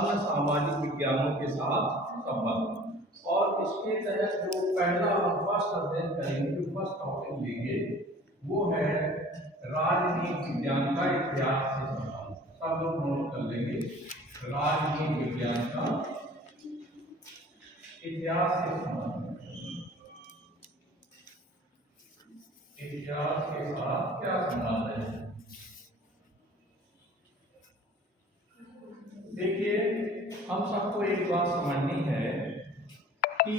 अन्य सामाजिक विज्ञानों के साथ संबंध। और इसके तहत जो पहला हम फर्स्ट अध्ययन करेंगे, जो फर्स्ट टॉपिक लेंगे वो है राजनीति विज्ञान का इतिहास से संबंध। सब लोग नोट कर लेंगे, राजनीति विज्ञान का इतिहास से संबंध। इतिहास के साथ क्या संबंध है? देखिए, हम सबको एक बात समझनी है कि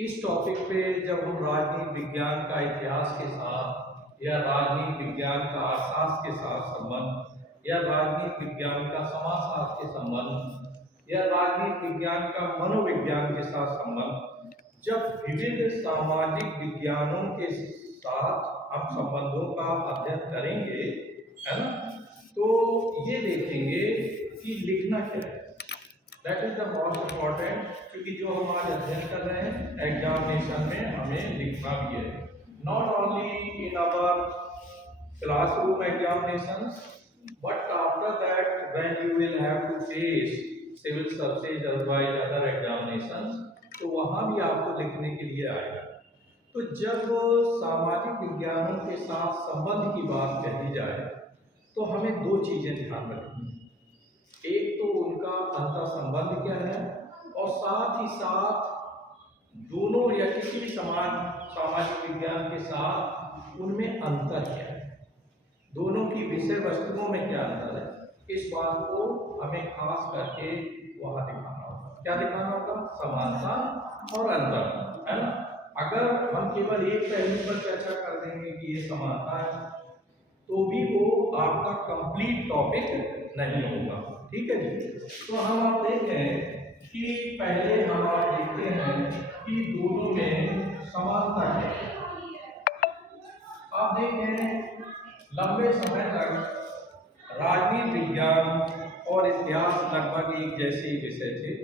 इस टॉपिक पे जब हम राजनीति विज्ञान का इतिहास के साथ या राजनीति विज्ञान का अर्थशास्त्र के साथ संबंध या राजनीति विज्ञान का समाजशास्त्र के संबंध या राजनीति विज्ञान का मनोविज्ञान के साथ संबंध, जब विविध सामाजिक विज्ञानों के साथ हम संबंधों का अध्ययन करेंगे, है ना, तो ये देखेंगे कि लिखना क्या है। That is the most important, क्योंकि जो हम आज अध्ययन कर रहे हैं एग्जामिनेशन में हमें लिखना भी है। Not only in our classroom examinations, but after that when you will have to face civil services otherwise other examinations, तो वहाँ भी आपको लिखने के लिए आएगा। तो जब सामाजिक विज्ञानों के साथ संबंध की बात कही जाए तो हमें दो चीजें ध्यान रखनी है। एक तो उनका अंतर संबंध क्या है, और साथ ही साथ दोनों या किसी भी सामाजिक विज्ञान के साथ उनमें अंतर क्या है, दोनों की विषय वस्तुओं में क्या अंतर है, इस बात को हमें खास करके वहां दिखाना होगा। क्या दिखाना होगा? समानता और अंतर, है ना। अगर हम केवल एक पहलू पर चर्चा कर देंगे कि ये समानता है, तो भी वो आपका कंप्लीट टॉपिक नहीं होगा। ठीक है जी। तो हम आप देखें कि पहले हम आप देखते हैं कि दोनों में समानता है। आप देखें, लंबे समय तक राजनीति विज्ञान और इतिहास लगभग एक जैसे ही विषय थे।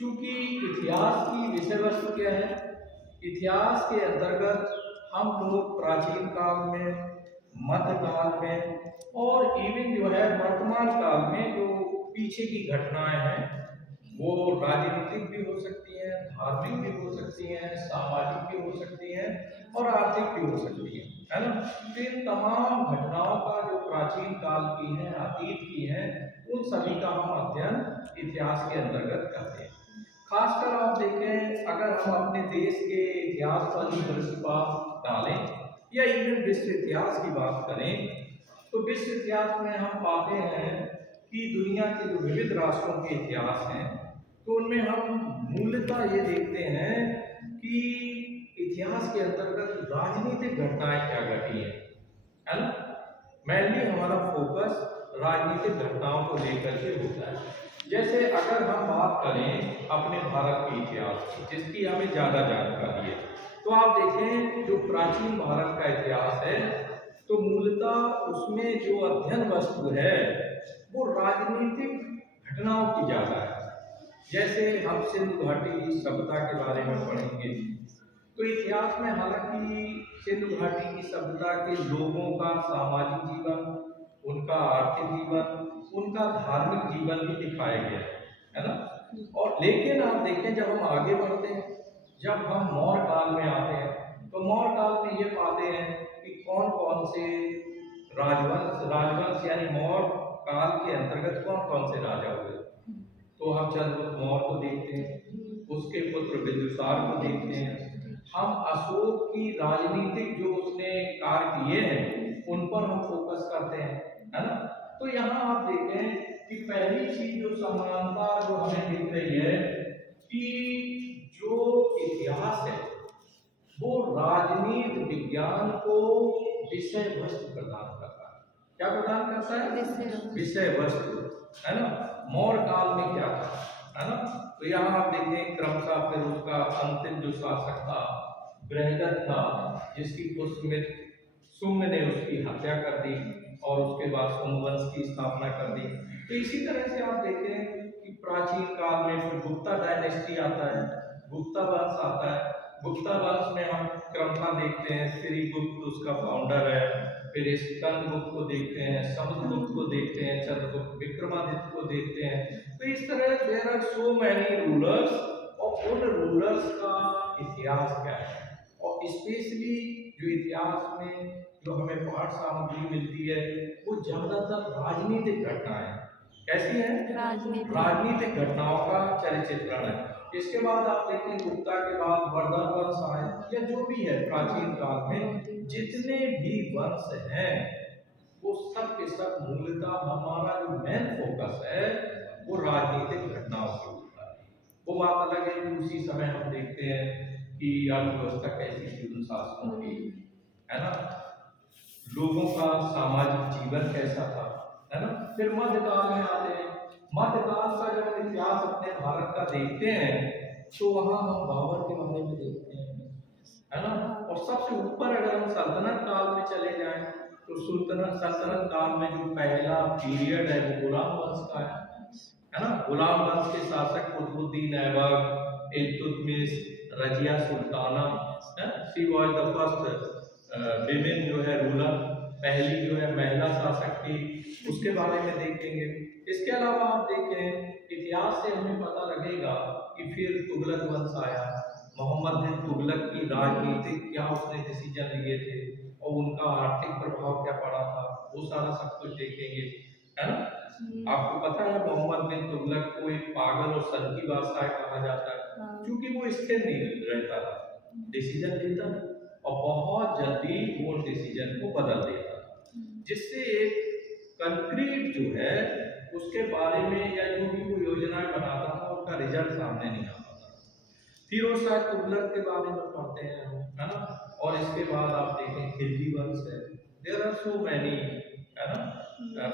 चूंकि इतिहास की विषय वस्तु क्या है, इतिहास के अंतर्गत हम लोग प्राचीन काल में, मध्यकाल में और इवन जो है वर्तमान काल में जो पीछे की घटनाएं हैं, वो राजनीतिक भी हो सकती हैं, धार्मिक भी हो सकती हैं, सामाजिक भी हो सकती हैं और आर्थिक भी हो सकती हैं, है ना। तो इन तमाम घटनाओं का जो प्राचीन काल की हैं, अतीत की हैं, उन सभी का हम अध्ययन इतिहास के अंतर्गत करते हैं। खासकर आप देखें, अगर हम अपने देश के इतिहास पर ही दृष्टिपात डालें या इवन विश्व इतिहास की बात करें, तो विश्व इतिहास में हम पाते हैं कि दुनिया के जो विविध राष्ट्रों के इतिहास हैं, तो उनमें हम मूलतः ये देखते हैं कि इतिहास के अंतर्गत राजनीतिक घटनाएं क्या घटी हैं, है ना। मेनली हमारा फोकस राजनीतिक घटनाओं को लेकर के होता है। जैसे अगर हम बात करें अपने भारत के इतिहास की, जिसकी हमें ज़्यादा जानकारी है, तो आप देखें जो प्राचीन भारत का इतिहास है, तो मूलतः उसमें जो अध्ययन वस्तु है वो राजनीतिक घटनाओं की ज़्यादा है। जैसे हम सिंधु घाटी की सभ्यता के बारे में पढ़ेंगे, तो इतिहास में हालांकि सिंधु घाटी की सभ्यता के लोगों का सामाजिक जीवन, उनका आर्थिक जीवन, उनका धार्मिक जीवन भी दिखाया गया है ना। और लेकिन आप देखें, जब हम आगे बढ़ते हैं, जब हम मौर्य काल में आते हैं, तो मौर्य काल में ये पाते हैं कि कौन कौन से राजवंश यानी मौर्य काल के अंतर्गत कौन कौन से राजा हुए। तो हम चंद्रगुप्त मौर्य को देखते हैं, उसके पुत्र बिंदुसार को देखते हैं, हम अशोक की राजनीतिक जो उसने कार्य किए हैं उन पर हम फोकस करते हैं, है ना। तो यहाँ आप देखें कि पहली चीज जो समानता जो हमें दिख रही है कि जो इतिहास है वो राजनीति विज्ञान को विषय वस्तु प्रदान करता है। क्या प्रदान करता है? विषय वस्तु, है ना। मौर्य काल में क्या था, है ना। तो यहाँ आप देखें क्रमशः फिर उसका अंतिम जो शासक था बृहदत्त था, जिसकी पुष्यमित्र शुंग ने उसकी हत्या कर दी और उसके बाद शुंग वंश की स्थापना कर दी। तो इसी तरह से आप देखें कि प्राचीन काल में फिर गुप्ता डायनेस्टी आता है, गुप्ता वंश आता है। गुप्ता वंश में हम क्रमशः देखते हैं श्री गुप्त उसका फाउंडर है, फिर स्कंदगुप्त को देखते हैं, समुद्रगुप्त को देखते हैं, चंद्रगुप्त विक्रमादित्य को देखते हैं। तो इस तरह there are so many rulers, और उन रूलर्स का इतिहास क्या है, और स्पेशली जो इतिहास में जो हमें पाठ सामग्री मिलती है वो ज्यादातर राजनीतिक घटनाएं हैं। कैसी है? राजनीतिक घटनाओं का चरित्रण है। इसके बाद आप देखें गुप्ता के बाद वर्धन वंश आए, या जो भी है प्राचीन काल में जितने भी वंश हैं वो सब के सब मूलतः हमारा जो मेन फोकस है वो राजनीतिक घटनाओं के ऊपर है। वो बात अलग है कि उसी समय हम देखते हैं कि अर्थव्यवस्था कैसी थी उन शासकों की, है ना, लोगों का सामाजिक जीवन कैसा था, है ना। फिर मध्यकाल में आते हैं। मध्यकाल का जब हम इतिहास अपने भारत का देखते हैं तो वहां हम बाबर के बारे में देखते हैं, है ना। और सबसे ऊपर अगर हम सल्तनत काल में चले जाएं तो सल्तनत काल में जो पहला पीरियड है वो गुलाम वंश का है ना। गुलाम वंश के शासक Qutbuddin Aibak, Iltutmish, Razia Sultana, she was the first women जो है रूलर, पहली जो है महिला शासक थी, उसके बारे में देखेंगे। इसके अलावा आप देखें इतिहास से हमें पता लगेगा कि फिर तुगलक वंश आया, मोहम्मद बिन तुगलक की राजनीतिक क्या उसने डिसीजन लिए थे और उनका आर्थिक प्रभाव क्या पड़ा था, वो सारा सब कुछ देखेंगे, है ना। आपको पता है मोहम्मद बिन तुगलक को एक पागल और सनकी बादशाह कहा जाता है, क्योंकि वो स्थिर नहीं रहता था, डिसीजन लेता और बहुत जल्दी वो डिसीजन को बदल देता, जिससे एक कंक्रीट जो है उसके बारे में या जो भी वो योजनाएं बनाता था उसका रिजल्ट सामने नहीं आता था। फिरोज शाह तुगलक के बारे में पढ़ते हैं हम, है ना। और इसके बाद आप देखें खिलजी वंश है, देयर आर सो मैनी, है ना,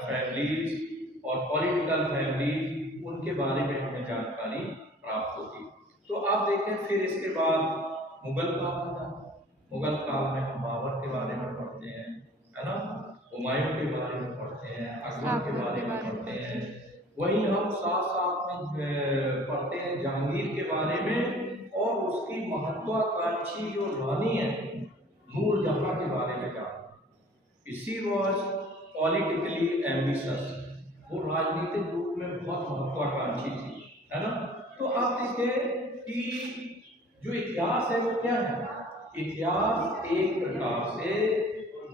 फैमिलीज और पॉलिटिकल फैमिलीज, उनके बारे में हमें जानकारी प्राप्त होती। तो आप देखें फिर इसके बाद मुगल काल आता है। मुगल काल में हम बाबर के बारे में पढ़ते हैं, है ना, हुमायूं के बारे में पढ़ते हैं, अकबर के बारे में पढ़ते हैं। वहीं हम साथ साथ में पढ़ते हैं जहांगीर के बारे में और उसकी महत्वाकांक्षी जो रानी है नूरजहां के बारे में जानते। शी वॉज पॉलिटिकली एम्बिशस, वो राजनीतिक रूप में बहुत महत्वाकांक्षी थी, है ना। तो आप देखें कि जो इतिहास है वो क्या है, इतिहास एक प्रकार से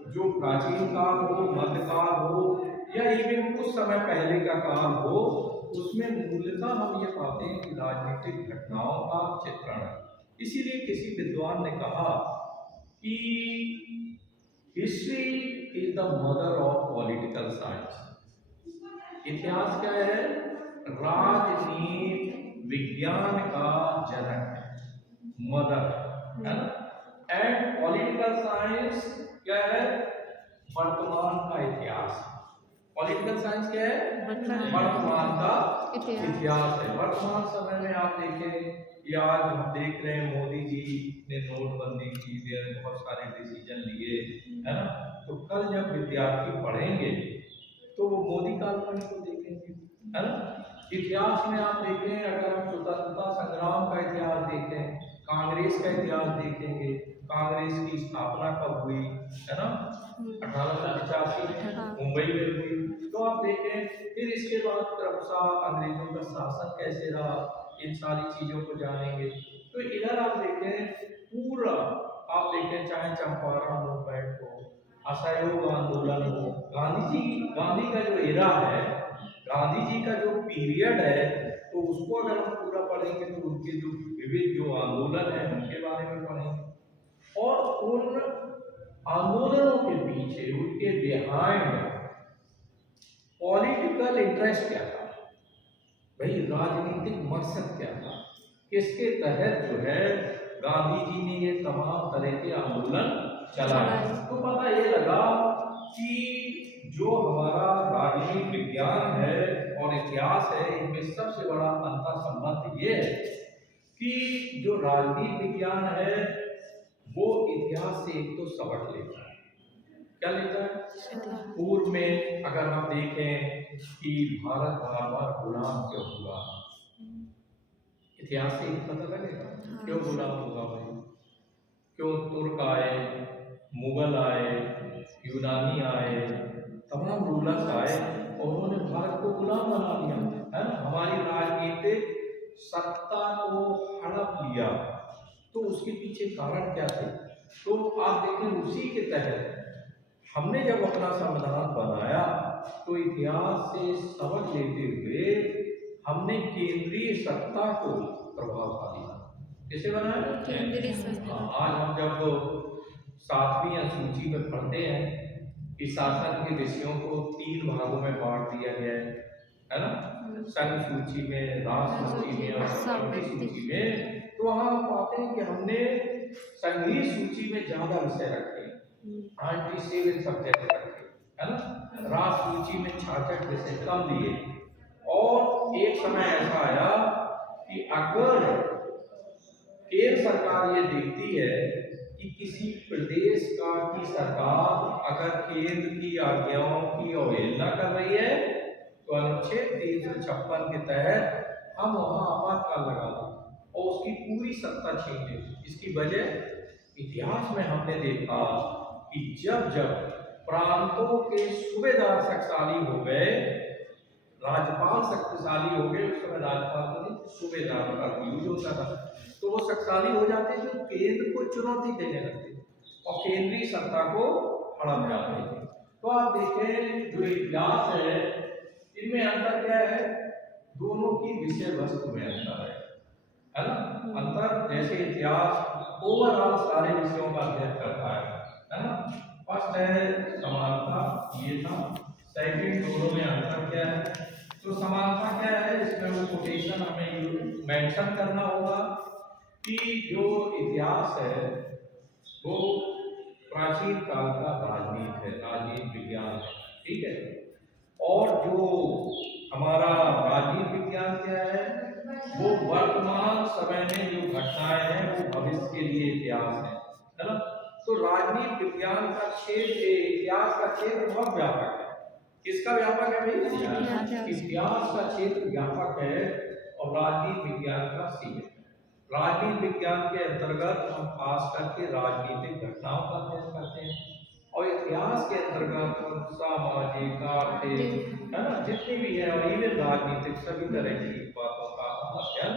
जो प्राचीन काल हो, मध्यकाल हो या इवन कुछ समय पहले का काल हो, उसमें मूलतः हम ये पाते हैं कि राजनीतिक घटनाओं का चित्रण है। इसीलिए किसी विद्वान ने कहा कि history is the mother of political science. इतिहास क्या है? राजनीति विज्ञान का जनक है, मदर, है ना। एंड पॉलिटिकल साइंस क्या है? वर्तमान का इतिहास। पॉलिटिकल साइंस क्या है? वर्तमान का इतिहास है। वर्तमान समय में आप देखें या आज हम देख रहे हैं मोदी जी ने नोटबंदी की, बहुत सारे डिसीजन लिए, है ना। तो कल जब विद्यार्थी पढ़ेंगे तो वो मोदी कालखंड को देखेंगे, है ना। इतिहास में आप देखें, अगर हम स्वतंत्रता संग्राम का इतिहास देखें, कांग्रेस का इतिहास देखेंगे, कांग्रेस की स्थापना कब हुई, है ना, 1885 मुंबई में हुई। तो आप देखें फिर इसके बाद क्रमशः अंग्रेजों का शासन कैसे रहा, इन सारी चीजों को जानेंगे। तो इधर आप देखें पूरा, आप देखें चाहे चंपारण मूवमेंट हो, असहयोग आंदोलन हो, गांधी का जो एरा है, गांधी जी का जो पीरियड है, तो उसको अगर हम पूरा पढ़ेंगे तो उनके जो विविध जो आंदोलन है उनके बारे में पढ़ेंगे और उन आंदोलनों के पीछे उनके बिहाइंड पॉलिटिकल इंटरेस्ट क्या था, भाई राजनीतिक मकसद क्या था, किसके तहत जो है गांधी जी ने ये तमाम तरह के आंदोलन चलाए। तो पता ये लगा कि जो हमारा राजनीतिक विज्ञान है और इतिहास है, इनमें सबसे बड़ा अंतर संबंध ये है कि जो राजनीतिक विज्ञान है वो इतिहास से एक तो सबक लेता है। क्या लेता है? पूर्व में अगर हम देखें कि भारत बार बार गुलाम क्यों हुआ, इतिहास से ही पता लगेगा क्यों गुलाम हुआ भाई। क्यों तुर्क आए, मुगल आए, यूनानी आए, तमाम रूलर्स आए और उन्होंने भारत को गुलाम बना दिया, है ना। हमारी राजनीतिक सत्ता को हड़प लिया। तो उसके पीछे कारण क्या थे? तो आप देखें, उसी के तहत हमने जब अपना संविधान बनाया तो इतिहास से सबक लेते हुए हमने केंद्रीय सत्ता को प्रभावशाली बनाया। कैसे बनाया? केंद्रीय सत्ता। आज हम जब 7वीं अनुसूची में पढ़ते हैं कि शासन के विषयों को 3 भागों में बांट दिया गया है ना, संघ सूची में, राष्ट्र सूची में और संघीय सूची में। तो वहां हम पाते हैं कि हमने संघीय सूची में ज्यादा विषय रखे, एंटी सिविल सब्जेक्ट रखे, है ना। राष्ट्र सूची में 66 विषय कम दिए। और एक समय ऐसा आया कि अगर केंद्र सरकार ये देखती है कि किसी प्रदेश की सरकार अगर केंद्र की आज्ञाओं की अवहेलना कर रही है तो अनुच्छेद 356 के तहत हम वहां आपातकाल लगा दें और उसकी पूरी सत्ता छीन लें। इसकी वजह इतिहास में हमने देखा कि जब जब प्रांतों के सूबेदार शक्तिशाली हो गए, राज्यपाल शक्तिशाली हो गए, उस समय राज्यपाल को नहीं, सूबेदार का यूज होता था, तो वो शक्तिशाली हो जाते थे, केंद्र को चुनौती देने लगते और केंद्रीय सत्ता को हड़प जाते थे। तो आप देखें जो इतिहास है इनमें अंतर क्या है? दोनों की विषय वस्तु में अंतर है ना। अंतर जैसे इतिहास ओवरऑल सारे विषयों का अध्ययन करता है ना। फर्स्ट है समानता, ये था। सेकंड, दोनों में अंतर क्या है? तो समानता क्या है? इसमें वो कोटेशन हमें मेंशन करना होगा कि जो इतिहास है वो प्राचीन काल का राजनीति है, राजनीति विज्ञान है, ठीक है। और जो हमारा राजनीति विज्ञान क्या है? वो वर्तमान समय में जो घटनाएं हैं वो भविष्य के लिए इतिहास है ना। तो राजनीति विज्ञान का क्षेत्र, इतिहास का क्षेत्र बहुत व्यापक है। किसका व्यापक है भाई? इतिहास का क्षेत्र व्यापक है और राजनीति विज्ञान का सीमित है। राजनीति विज्ञान के अंतर्गत हम खास करके राजनीतिक घटनाओं का अध्ययन करते हैं और इतिहास के अंतर्गत हम सामाजिक, आर्थिक, है ना, जितनी भी है और इवन राजनीतिक सभी तरह की बातों का अध्ययन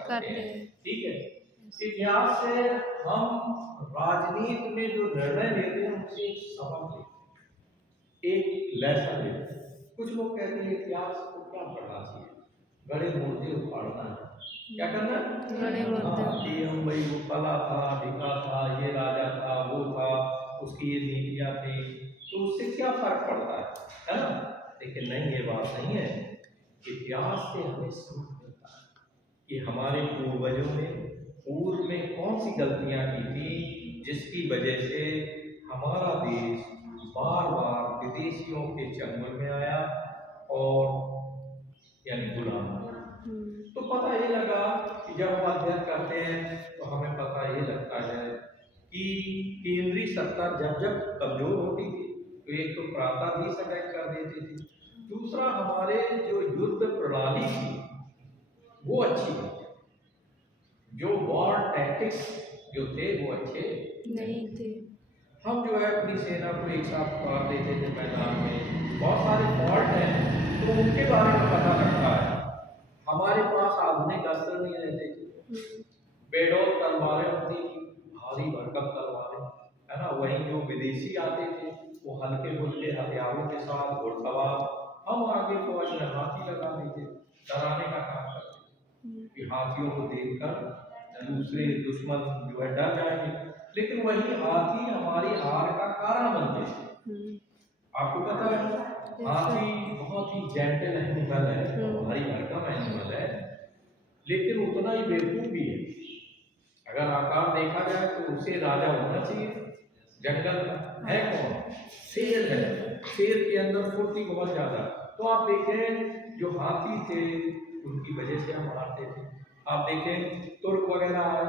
करते हैं, ठीक है। इतिहास से हम राजनीति में जो निर्णय लेते हैं उनसे एक सबक लेते हैं, एक लेसन लेते हैं। कुछ लोग कहते हैं इतिहास को क्या पढ़ना चाहिए? गड़े मुर्दे उखाड़ना है। क्या करना? गड़े मुर्दे। कि हम भाई वो फला था, भिखा था, ये राजा था, वो था, उसकी ये नीतियां थी, तो उससे क्या फर्क पड़ता है ना। लेकिन नहीं, ये बात नहीं है। इतिहास से हमें समझ मिलता है कि हमारे पूर्वजों ने पूर्व में कौन सी गलतियां की थी जिसकी वजह से हमारा देश बार बार विदेशियों के चंगुल में आया और यानी गुलाम। तो पता ये लगा कि जब हम अध्ययन करते हैं तो हमें पता ये लगता है कि केंद्रीय सत्ता जब जब कमजोर होती थी तो एक तो प्रांताधीश अटैक कर देती थी, दूसरा हमारे जो युद्ध प्रणाली थी वो अच्छी थी, जो वॉर टैक्टिक्स जो थे वो अच्छे नहीं थे। हम जो है अपनी सेना को एक साथ उतार देते थे मैदान में। बहुत सारे फॉल्ट हैं तो उनके बारे में पता लगता है। हमारे पास आधुनिक अस्त्र नहीं रहते थे, बेडौल तलवारें होती थी, भारी भरकम तलवारें, है ना। वहीं जो विदेशी आते थे वो हल्के फुल्के हथियारों के साथ घुड़सवार, हम आगे फौज में हाथी लगा देते, डराने का काम करते कि हाथियों को देखकर दूसरे दुश्मन जो है डर जाएंगे। लेकिन वही हाथी हमारी हार का कारण बनते थे। आपको पता है हाथी बहुत ही जेंटल एनिमल है, भारी भरकम एनिमल है, लेकिन उतना ही बेवकूफ भी है। अगर आकार देखा जाए तो उसे राजा होना चाहिए जंगल का, है कौन? शेर है। शेर के अंदर फुर्ती बहुत ज्यादा। तो आप देखें जो हाथी थे उनकी वजह से हम हारते थे। आप देखें तुर्क वगैरह आए,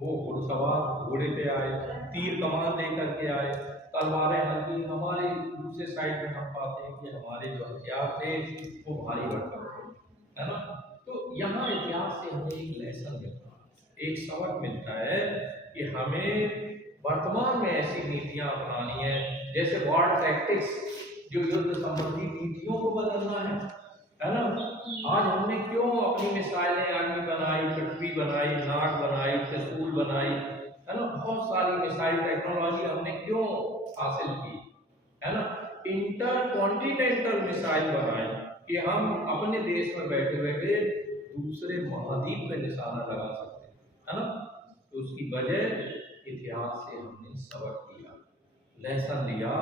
वो घुड़सवार घोड़े पे आए, तीर कमान लेकर के आए, तलवारें हल्की। हमारे दूसरे साइड में हम पाते हैं कि हमारे जो हथियार थे वो भारी भरकम थे, है ना। तो यहाँ इतिहास से हमें एक लेसन मिलता है, एक सबक मिलता है कि हमें वर्तमान में ऐसी नीतियां अपनानी है, जैसे वॉर टैक्टिक्स, जो युद्ध संबंधी नीतियों को बदलना है ना। आज हमने क्यों अपनी मिसाइलें आगे बनाई, पृथ्वी बनाई, नाग बनाई, त्रिशूल बनाई, है ना, बहुत सारी मिसाइल टेक्नोलॉजी हमने क्यों हासिल की, है ना। इंटर कॉन्टिनेंटल मिसाइल बनाई कि हम अपने देश में बैठे बैठे दूसरे महाद्वीप पे निशाना लगा सकते हैं, है ना। तो उसकी वजह इतिहास से हमने सबक लिया, लेसन लिया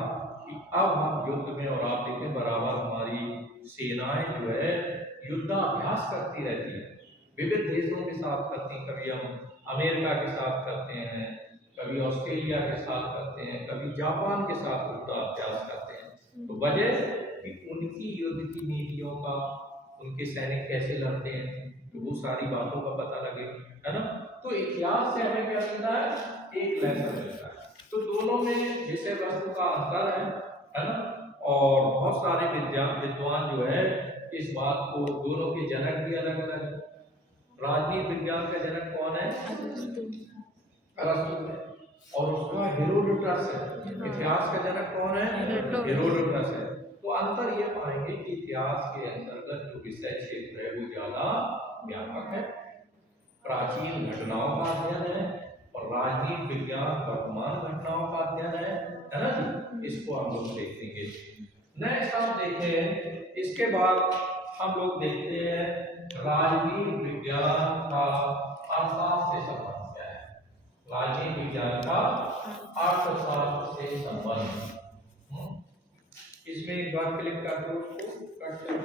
कि अब हम युद्ध में, और आप देखें बराबर हमारी सेनाएं जो है युद्धाभ्यास करती रहती है, विविध देशों के साथ करती हैं। कभी हम अमेरिका के साथ करते हैं, कभी ऑस्ट्रेलिया के साथ करते हैं, कभी जापान के साथ युद्धाभ्यास करते हैं। तो वजह कि उनकी युद्ध की नीतियों का, उनके सैनिक कैसे लड़ते हैं, तो वो सारी बातों का पता लगे, है ना। तो इतिहास से हमें क्या मिलता है, एक लेसन मिलता है। तो दोनों में विषय वस्तु का अंतर है ना। और बहुत सारे विद्वान जो है इस बात को, दोनों के जनक भी अलग अलग है। राजनीति विज्ञान का जनक कौन है, अरस्तु है, और उसका हेरोडोटस है। इतिहास का जनक कौन है, हेरोडोटस है। तो अंतर ये पाएंगे कि इतिहास के अंतर्गत जो विषय क्षेत्र है वो ज्यादा व्यापक है, प्राचीन घटनाओं का अध्ययन है, और राजनीति विज्ञान वर्तमान घटनाओं का अध्ययन है ना जी। इसको हम लोग देखेंगे। नेक्स्ट आप देखें, इसके बाद हम लोग देखते हैं राजनीति विज्ञान का अर्थशास्त्र से संबंध क्या है। राजनीति विज्ञान का अर्थशास्त्र से संबंध, इसमें एक बार क्लिक करके उसको कट कर